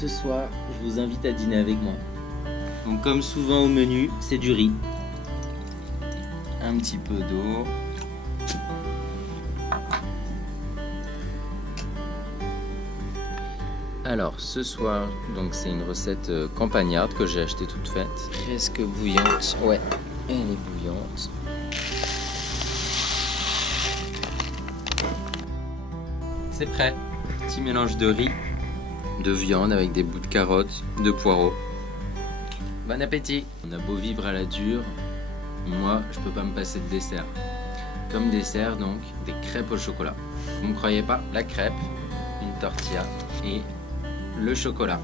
ce soir, je vous invite à dîner avec moi. Donc comme souvent au menu, c'est du riz. Un petit peu d'eau. Alors ce soir, donc c'est une recette campagnarde que j'ai achetée toute faite. Presque bouillante. Ouais, elle est bouillante. C'est prêt. Petit mélange de riz, de viande avec des bouts de carottes, de poireaux. Bon appétit. On a beau vivre à la dure, moi je peux pas me passer de dessert. Comme dessert donc, des crêpes au chocolat. Vous me croyez pas? La crêpe, une tortilla et le chocolat.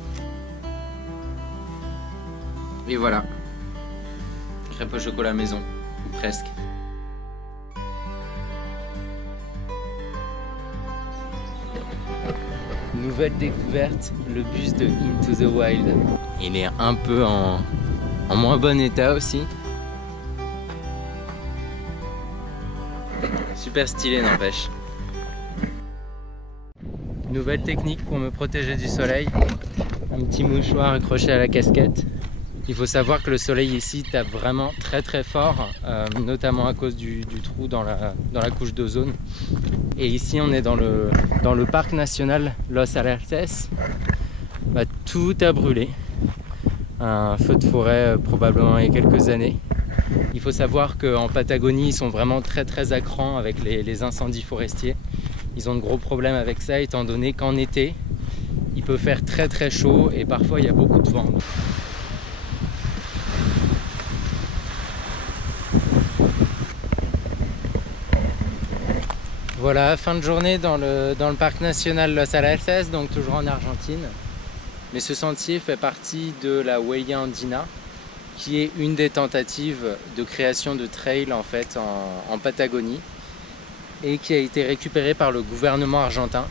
Et voilà. Crêpes au chocolat maison, ou presque. Nouvelle découverte, le bus de Into the Wild. Il est un peu en moins bon état aussi. Super stylé n'empêche. Nouvelle technique pour me protéger du soleil. Un petit mouchoir accroché à la casquette. Il faut savoir que le soleil ici tape vraiment très fort, notamment à cause du trou dans la couche d'ozone. Et ici on est dans le parc national Los Alerces. Bah, tout a brûlé. Un feu de forêt probablement il y a quelques années. Il faut savoir qu'en Patagonie ils sont vraiment très à cran avec les incendies forestiers. Ils ont de gros problèmes avec ça étant donné qu'en été il peut faire très chaud et parfois il y a beaucoup de vent. Voilà, fin de journée dans le parc national Los Alerces, donc toujours en Argentine. Mais ce sentier fait partie de la Huella Andina, qui est une des tentatives de création de trails en fait en Patagonie et qui a été récupérée par le gouvernement argentin,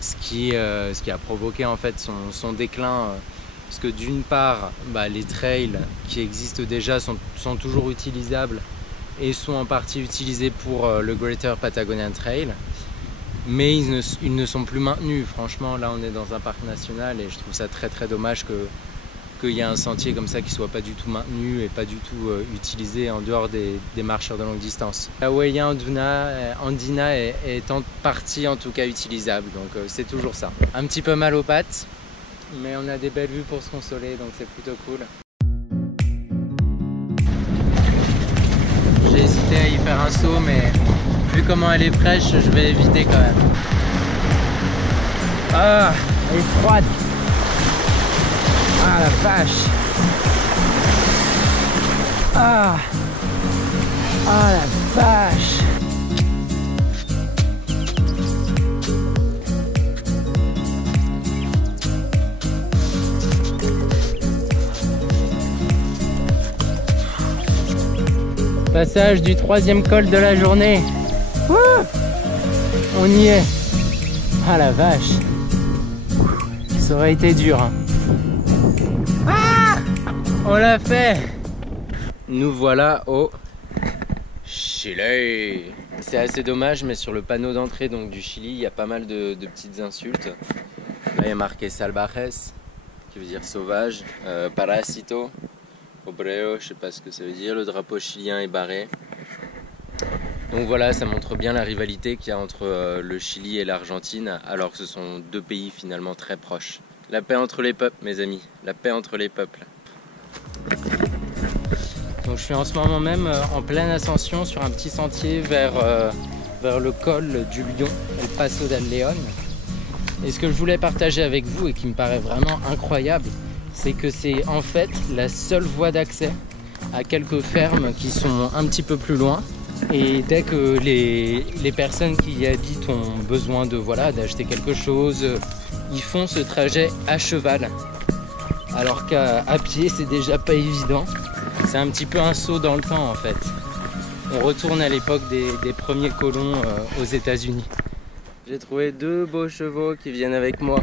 ce qui a provoqué en fait son déclin, parce que d'une part, les trails qui existent déjà sont toujours utilisables et sont en partie utilisés pour le Greater Patagonian Trail, mais ils ne sont plus maintenus. Franchement, là on est dans un parc national et je trouve ça très dommage qu'il y ait un sentier comme ça qui soit pas du tout maintenu et pas du tout utilisé en dehors des marcheurs de longue distance. La Huella Andina est en partie en tout cas utilisable, donc c'est toujours ça. Un petit peu mal aux pattes, mais on a des belles vues pour se consoler, donc c'est plutôt cool. J'ai hésité à y faire un saut, mais vu comment elle est fraîche, je vais éviter quand même. Ah, elle est froide. Ah la vache. Ah, ah la vache. Passage du 3e col de la journée. Wouh, on y est. Ah la vache. Ça aurait été dur. Hein. Ah, on l'a fait. Nous voilà au Chili. C'est assez dommage, mais sur le panneau d'entrée donc du Chili, il y a pas mal de petites insultes. Là, il y a marqué salvajes, qui veut dire sauvage, parasito, obrero, je sais pas ce que ça veut dire. Le drapeau chilien est barré. Donc voilà, ça montre bien la rivalité qu'il y a entre le Chili et l'Argentine, alors que ce sont deux pays finalement très proches. La paix entre les peuples, mes amis, la paix entre les peuples. Donc je suis en ce moment même en pleine ascension sur un petit sentier vers le col du Lion, El Paso del León. Et ce que je voulais partager avec vous et qui me paraît vraiment incroyable, c'est que c'est en fait la seule voie d'accès à quelques fermes qui sont un petit peu plus loin. Et dès que les personnes qui y habitent ont besoin d'acheter quelque chose, ils font ce trajet à cheval. Alors qu'à pied, c'est déjà pas évident. C'est un petit peu un saut dans le temps en fait. On retourne à l'époque des premiers colons aux États-Unis. J'ai trouvé 2 beaux chevaux qui viennent avec moi.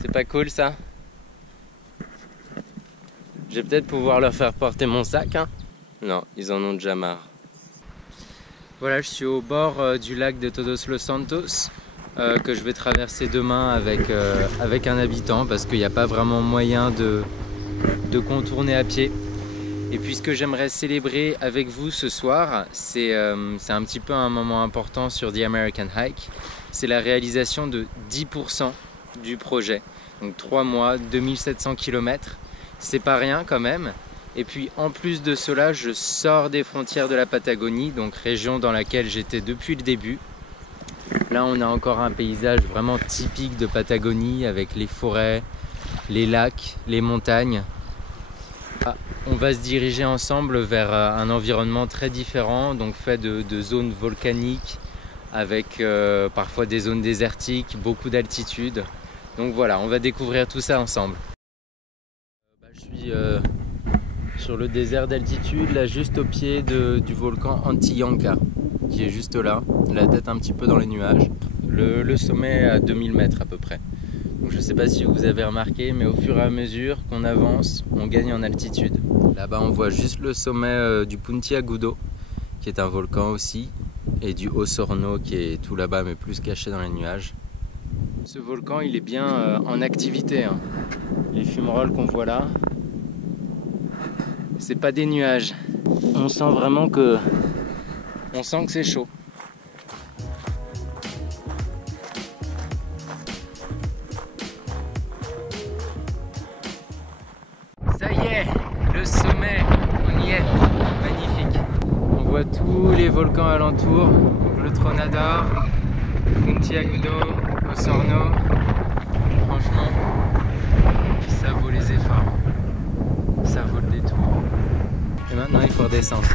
C'est pas cool ça? Je vais peut-être pouvoir leur faire porter mon sac, hein? Non, ils en ont déjà marre. Voilà, je suis au bord du lac de Todos los Santos, que je vais traverser demain avec un habitant parce qu'il n'y a pas vraiment moyen de contourner à pied. Et puis ce que j'aimerais célébrer avec vous ce soir, c'est un petit peu un moment important sur The American Hike. C'est la réalisation de 10% du projet. Donc 3 mois, 2700 km, c'est pas rien quand même. Et puis en plus de cela, je sors des frontières de la Patagonie, donc région dans laquelle j'étais depuis le début. Là on a encore un paysage vraiment typique de Patagonie avec les forêts, les lacs, les montagnes. On va se diriger ensemble vers un environnement très différent, donc fait de zones volcaniques, avec parfois des zones désertiques, beaucoup d'altitude. Donc voilà, on va découvrir tout ça ensemble. Je suis sur le désert d'altitude, là juste au pied du volcan Antiyanka, qui est juste là, la tête un petit peu dans les nuages. Le sommet est à 2000 mètres à peu près. Donc je ne sais pas si vous avez remarqué, mais au fur et à mesure qu'on avance, on gagne en altitude. Là-bas, on voit juste le sommet du Puntiagudo, qui est un volcan aussi, et du Osorno, qui est tout là-bas, mais plus caché dans les nuages. Ce volcan, il est bien en activité, hein. Les fumerolles qu'on voit là, c'est pas des nuages. On sent vraiment que c'est chaud. Ça y est, le sommet, on y est, magnifique. On voit tous les volcans alentours, donc le Tronador, Puntiagudo, Osorno. Franchement, ça vaut les efforts, ça vaut le détour. Et maintenant il faut redescendre.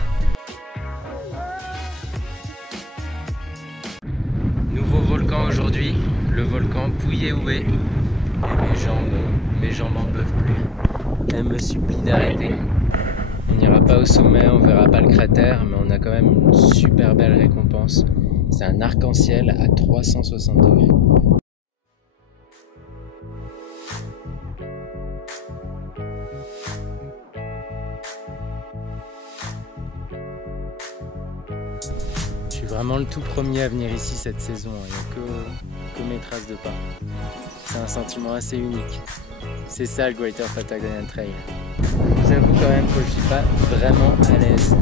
Nouveau volcan aujourd'hui, le volcan Puyehue. Et mes jambes en peuvent plus. Elle me supplie d'arrêter. On n'ira pas au sommet, on verra pas le cratère, mais on a quand même une super belle récompense. C'est un arc-en-ciel à 360 degrés. Je suis vraiment le tout premier à venir ici cette saison, il n'y a que mes traces de pas. C'est un sentiment assez unique. C'est ça le Greater Patagonian Trail. Je vous avoue quand même que je suis pas vraiment à l'aise.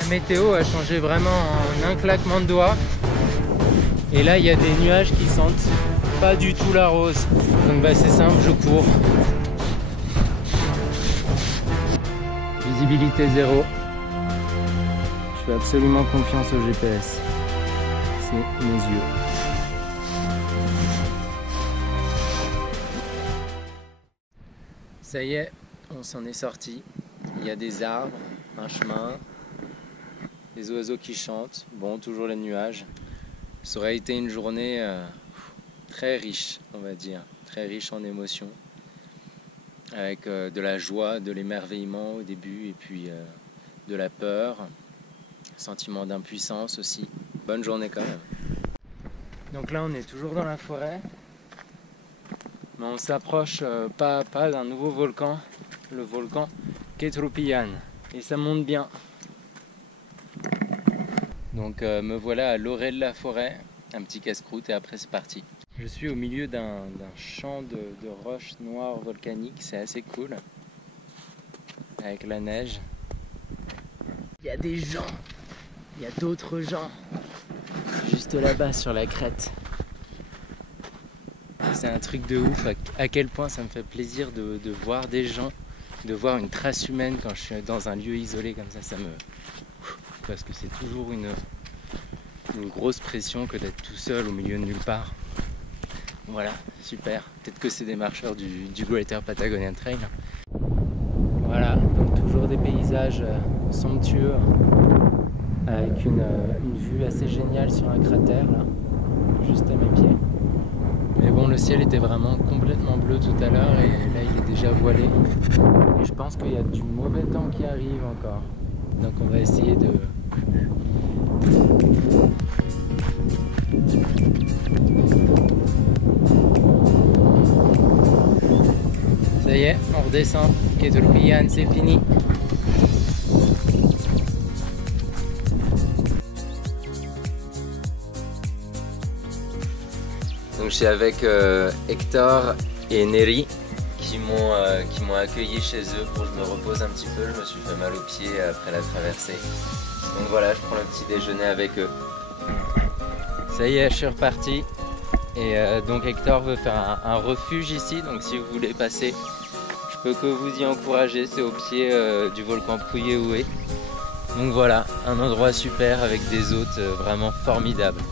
La météo a changé vraiment en un claquement de doigts. Et là il y a des nuages qui sentent pas du tout la rose. Donc bah c'est simple, je cours. Visibilité zéro. Je fais absolument confiance au GPS. C'est mes yeux. Ça y est, on s'en est sorti. Il y a des arbres, un chemin, des oiseaux qui chantent. Bon, toujours les nuages. Ça aurait été une journée très riche, on va dire. Très riche en émotions. Avec de la joie, de l'émerveillement au début et puis de la peur. Sentiment d'impuissance aussi. Bonne journée quand même. Donc là, on est toujours dans la forêt. Mais on s'approche pas à pas d'un nouveau volcan, le volcan Ketrupian. Et ça monte bien. Donc me voilà à l'orée de la forêt, un petit casse-croûte et après c'est parti. Je suis au milieu d'un champ de roches noires volcaniques, c'est assez cool. Avec la neige. Il y a des gens, il y a d'autres gens, juste là-bas sur la crête. C'est un truc de ouf, à quel point ça me fait plaisir de voir des gens, de voir une trace humaine quand je suis dans un lieu isolé comme ça, parce que c'est toujours une grosse pression que d'être tout seul au milieu de nulle part. Voilà, super. Peut-être que c'est des marcheurs du Greater Patagonian Trail. Voilà, donc toujours des paysages somptueux, avec une vue assez géniale sur un cratère, là, juste à mes pieds. Mais bon, le ciel était vraiment complètement bleu tout à l'heure et là il est déjà voilé. Et je pense qu'il y a du mauvais temps qui arrive encore. Donc on va essayer de... Ça y est, on redescend. Ketrupian, c'est fini. Donc je suis avec Hector et Neri qui m'ont accueilli chez eux pour que je me repose un petit peu. Je me suis fait mal aux pieds après la traversée. Donc voilà, je prends le petit déjeuner avec eux. Ça y est, je suis reparti. Et donc Hector veut faire un refuge ici. Donc si vous voulez passer, je peux que vous y encourager. C'est au pied du volcan Puyehue. Donc voilà, un endroit super avec des hôtes vraiment formidables.